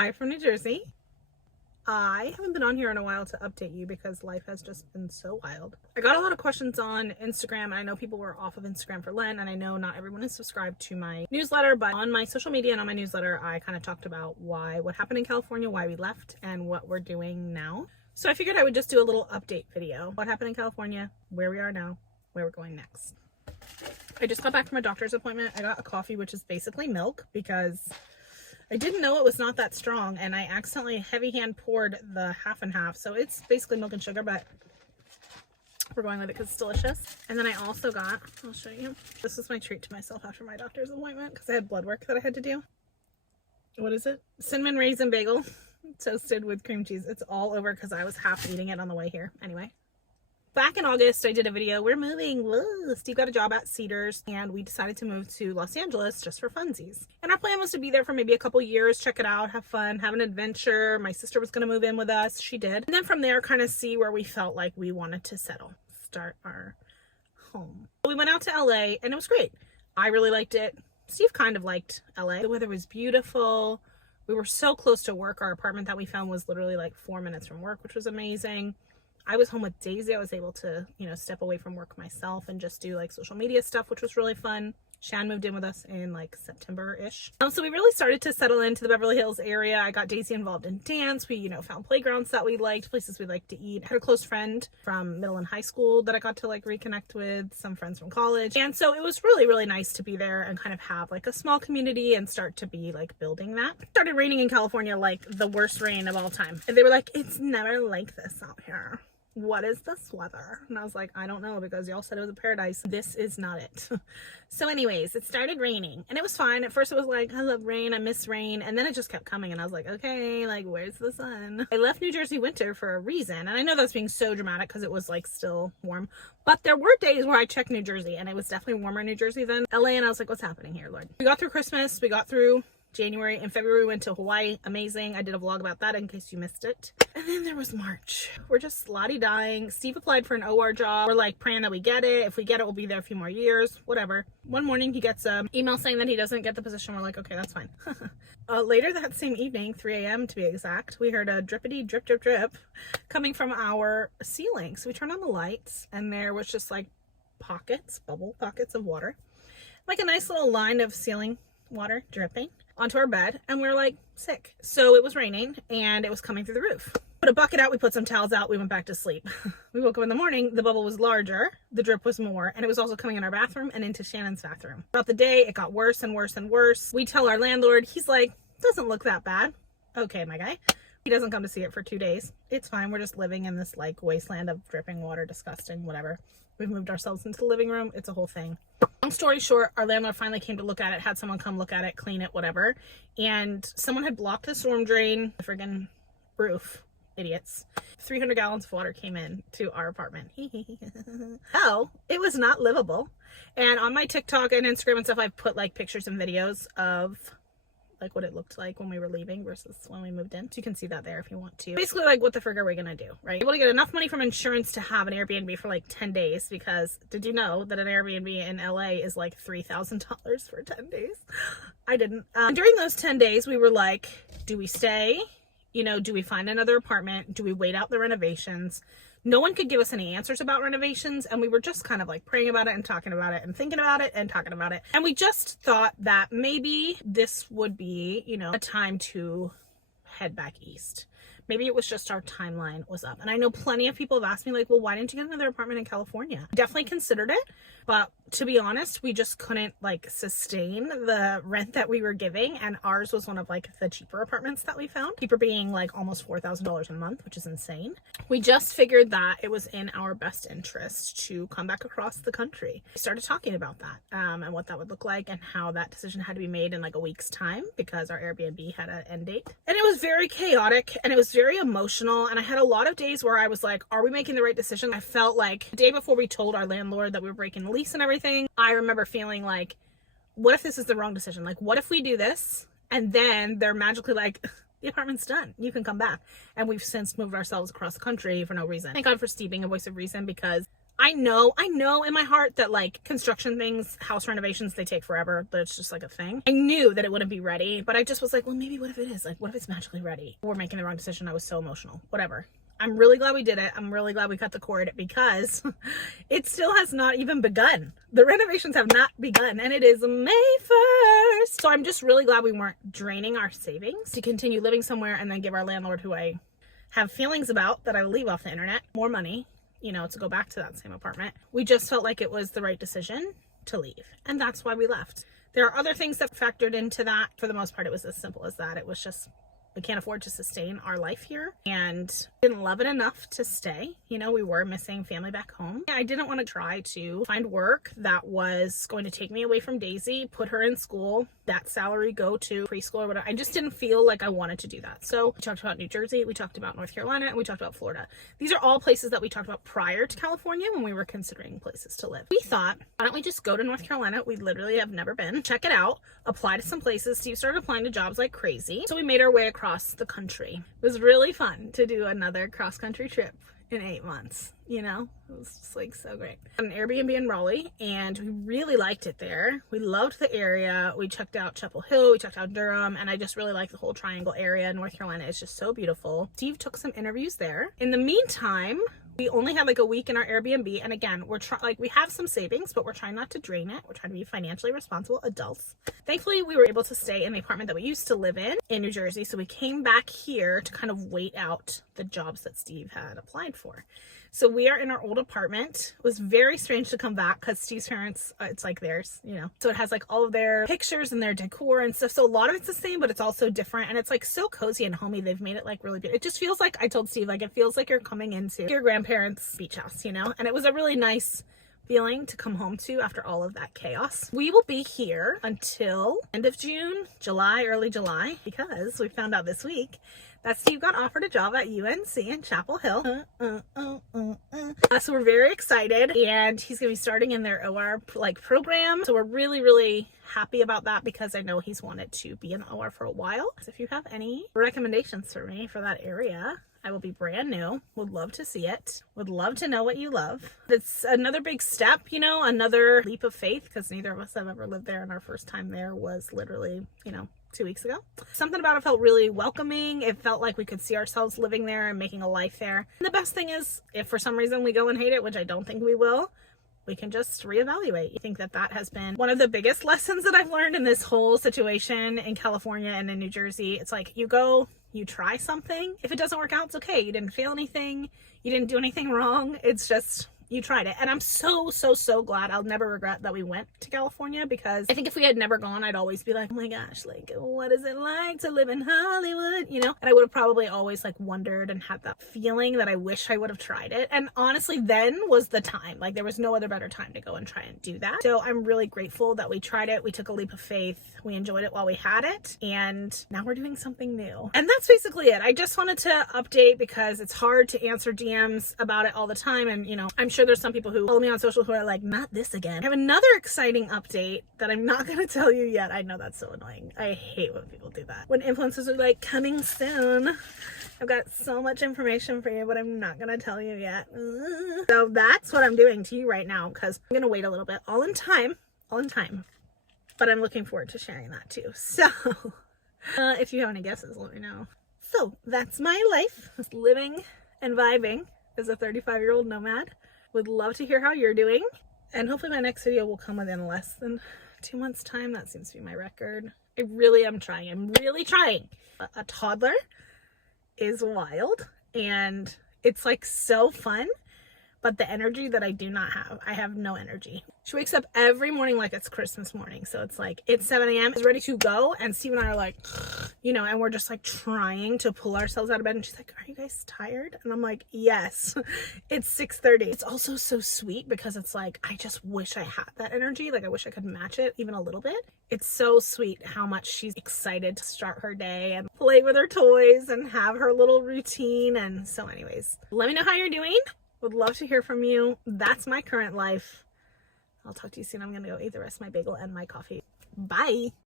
Hi from New Jersey. I haven't been on here in a while to update you because life has just been so wild. I got a lot of questions on Instagram, and I know people were off of Instagram for Lent, and I know not everyone is subscribed to my newsletter, but on my social media and on my newsletter, I kind of talked about what happened in California, why we left, and what we're doing now. So I figured I would just do a little update video. What happened in California, where we are now, where we're going next. I just got back from a doctor's appointment. I got a coffee, which is basically milk, because I didn't know it was not that strong, and I accidentally heavy hand poured the half and half. So it's basically milk and sugar, but we're going with it because it's delicious. And then I also got, I'll show you. This is my treat to myself after my doctor's appointment because I had blood work that I had to do. What is it? Cinnamon raisin bagel toasted with cream cheese. It's all over because I was half eating it on the way here. Anyway. Back in August, I did a video. We're moving. Whoa. Steve got a job at Cedars, and we decided to move to Los Angeles just for funsies. And our plan was to be there for maybe a couple years, check it out, have fun, have an adventure. My sister was going to move in with us. She did. And then from there, kind of see where we felt like we wanted to settle, start our home. We went out to LA, and it was great. I really liked it. Steve kind of liked LA. The weather was beautiful. We were so close to work. Our apartment that we found was literally like 4 minutes from work, which was amazing. I was home with Daisy. I was able to, step away from work myself and just do like social media stuff, which was really fun. Shan moved in with us in like September-ish. So we really started to settle into the Beverly Hills area. I got Daisy involved in dance. We, found playgrounds that we liked, places we liked to eat. I had a close friend from middle and high school that I got to like reconnect with, some friends from college. And so it was really, really nice to be there and kind of have like a small community and start to be like building that. It started raining in California, like the worst rain of all time. And they were like, it's never like this out here. What is this weather? And I was like, I don't know, because y'all said it was a paradise. This is not it. So anyways, it started raining and it was fine. At first it was like, I love rain, I miss rain. And then it just kept coming and I was like, okay, like where's the sun? I left New Jersey winter for a reason. And I know that's being so dramatic because it was like still warm, but there were days where I checked New Jersey and it was definitely warmer in New Jersey than LA. And I was like, what's happening here, Lord? We got through Christmas. We got through January. In February we went to Hawaii. Amazing. I did a vlog about that in case you missed it. And then there was March. We're just dying. Steve applied for an OR job. We're like praying that we get it. If we get it, we'll be there a few more years, whatever. One morning he gets an email saying that he doesn't get the position. We're like, okay, that's fine. Later that same evening, 3 a.m. to be exact, we heard a drippity drip drip drip coming from our ceiling. So we turned on the lights and there was just like bubble pockets of water, like a nice little line of ceiling water dripping onto our bed, and we were like sick. So it was raining and it was coming through the roof. Put a bucket out, we put some towels out, we went back to sleep. We woke up in the morning, the bubble was larger, the drip was more, and it was also coming in our bathroom and into Shannon's bathroom. Throughout the day, it got worse and worse and worse. We tell our landlord, he's like, doesn't look that bad. Okay, my guy. He doesn't come to see it for 2 days. It's fine, we're just living in this like wasteland of dripping water, disgusting, whatever. We've moved ourselves into the living room. It's a whole thing. Long story short, our landlord finally came to look at it, had someone come look at it, clean it, whatever. And someone had blocked the storm drain, the friggin' roof. Idiots. 300 gallons of water came in to our apartment. Oh, it was not livable. And on my TikTok and Instagram and stuff, I've put like pictures and videos of like what it looked like when we were leaving versus when we moved in. So you can see that there if you want to. Basically, like, what the frig are we gonna do, right? Able to get enough money from insurance to have an Airbnb for like 10 days, because did you know that an Airbnb in LA is like $3,000 for 10 days? I didn't. During those 10 days, we were like, do we stay? Do we find another apartment? Do we wait out the renovations? No one could give us any answers about renovations, and we were just kind of like praying about it and talking about it and thinking about it and talking about it. And we just thought that maybe this would be, a time to head back east. Maybe it was just our timeline was up. And I know plenty of people have asked me like, well, why didn't you get another apartment in California? Definitely considered it, but to be honest, we just couldn't like sustain the rent that we were giving. And ours was one of like the cheaper apartments that we found. Cheaper being like almost $4,000 a month, which is insane. We just figured that it was in our best interest to come back across the country. We started talking about that and what that would look like and how that decision had to be made in like a week's time because our Airbnb had an end date. And it was very chaotic and it was very emotional. And I had a lot of days where I was like, are we making the right decision? I felt like the day before we told our landlord that we were breaking the lease and everything, I remember feeling like, what if this is the wrong decision? Like, what if we do this and then they're magically like, the apartment's done, you can come back. And we've since moved ourselves across the country for no reason. Thank God for Steve being a voice of reason, because I know in my heart that like construction things, house renovations, they take forever. That's just like a thing. I knew that it wouldn't be ready, but I just was like, well, maybe what if it is? Like, what if it's magically ready? We're making the wrong decision. I was so emotional. Whatever. I'm really glad we did it. I'm really glad we cut the cord because it still has not even begun. The renovations have not begun and it is May 1st. So I'm just really glad we weren't draining our savings to continue living somewhere and then give our landlord, who I have feelings about that I will leave off the internet, more money, you know, to go back to that same apartment. We just felt like it was the right decision to leave. And that's why we left. There are other things that factored into that. For the most part, it was as simple as that. It was just, we can't afford to sustain our life here and didn't love it enough to stay. You know, we were missing family back home. I didn't want to try to find work that was going to take me away from Daisy, put her in school, that salary go to preschool or whatever. I just didn't feel like I wanted to do that. So we talked about New Jersey, we talked about North Carolina, and we talked about Florida. These are all places that we talked about prior to California when we were considering places to live. We thought, why don't we just go to North Carolina? We literally have never been. Check it out, apply to some places. Steve started applying to jobs like crazy. So we made our way across the country. It was really fun to do another cross-country trip in 8 months, you know? It was just like so great. An Airbnb in Raleigh, and we really liked it there. We loved the area. We checked out Chapel Hill, we checked out Durham, and I just really like the whole Triangle area. North Carolina is just so beautiful. Steve took some interviews there. In the meantime, we only had like a week in our Airbnb, and again, we're trying, we have some savings, but we're trying not to drain it. We're trying to be financially responsible adults. Thankfully, we were able to stay in the apartment that we used to live in New Jersey, so we came back here to kind of wait out the jobs that Steve had applied for. So we are in our old apartment. It was very strange to come back because Steve's parents, it's like theirs, you know. So it has like all of their pictures and their decor and stuff. So a lot of it's the same, but it's also different. And it's like so cozy and homey. They've made it like really beautiful. It just feels like, I told Steve, like it feels like you're coming into your grandparents' beach house, you know. And it was a really nice feeling to come home to after all of that chaos. We will be here until end of June, July, early July, because we found out this week that Steve got offered a job at UNC in Chapel Hill. So we're very excited, and he's gonna be starting in their OR like program. So we're really, really happy about that because I know he's wanted to be in OR for a while. So if you have any recommendations for me for that area, I will be brand new. Would love to see it. Would love to know what you love. It's another big step, you know, another leap of faith, because neither of us have ever lived there, and our first time there was literally, you know, 2 weeks ago. Something about it felt really welcoming. It felt like we could see ourselves living there and making a life there. And the best thing is, if for some reason we go and hate it, which I don't think we will, we can just reevaluate. I think that that has been one of the biggest lessons that I've learned in this whole situation in California and in New Jersey. It's like you go, you try something. If it doesn't work out, it's okay. You didn't fail anything. You didn't do anything wrong. It's just, you tried it. And I'm so, so, so glad. I'll never regret that we went to California, because I think if we had never gone, I'd always be like, oh my gosh, like, what is it like to live in Hollywood? You know? And I would have probably always like wondered and had that feeling that I wish I would have tried it. And honestly, then was the time. Like there was no other better time to go and try and do that. So I'm really grateful that we tried it. We took a leap of faith. We enjoyed it while we had it. And now we're doing something new. And that's basically it. I just wanted to update because it's hard to answer DMs about it all the time. And you know, I'm sure there's some people who follow me on social who are like, not this again. I have another exciting update that I'm not going to tell you yet. I know that's so annoying. I hate when people do that. When influencers are like, coming soon. I've got so much information for you, but I'm not going to tell you yet. So that's what I'm doing to you right now, because I'm going to wait a little bit, all in time. But I'm looking forward to sharing that too. So if you have any guesses, let me know. So that's my life, living and vibing as a 35-year-old nomad. Would love to hear how you're doing. And hopefully my next video will come within less than 2 months time. That seems to be my record. I really am trying. I'm really trying. A toddler is wild, and it's like so fun, but the energy that I do not have, I have no energy. She wakes up every morning like it's Christmas morning. So it's like, it's 7 a.m. It's ready to go. And Steve and I are like, you know, and we're just like trying to pull ourselves out of bed. And she's like, are you guys tired? And I'm like, yes, it's 6:30. It's also so sweet because it's like, I just wish I had that energy. Like I wish I could match it even a little bit. It's so sweet how much she's excited to start her day and play with her toys and have her little routine. And so anyways, let me know how you're doing. Would love to hear from you. That's my current life. I'll talk to you soon. I'm going to go eat the rest of my bagel and my coffee. Bye.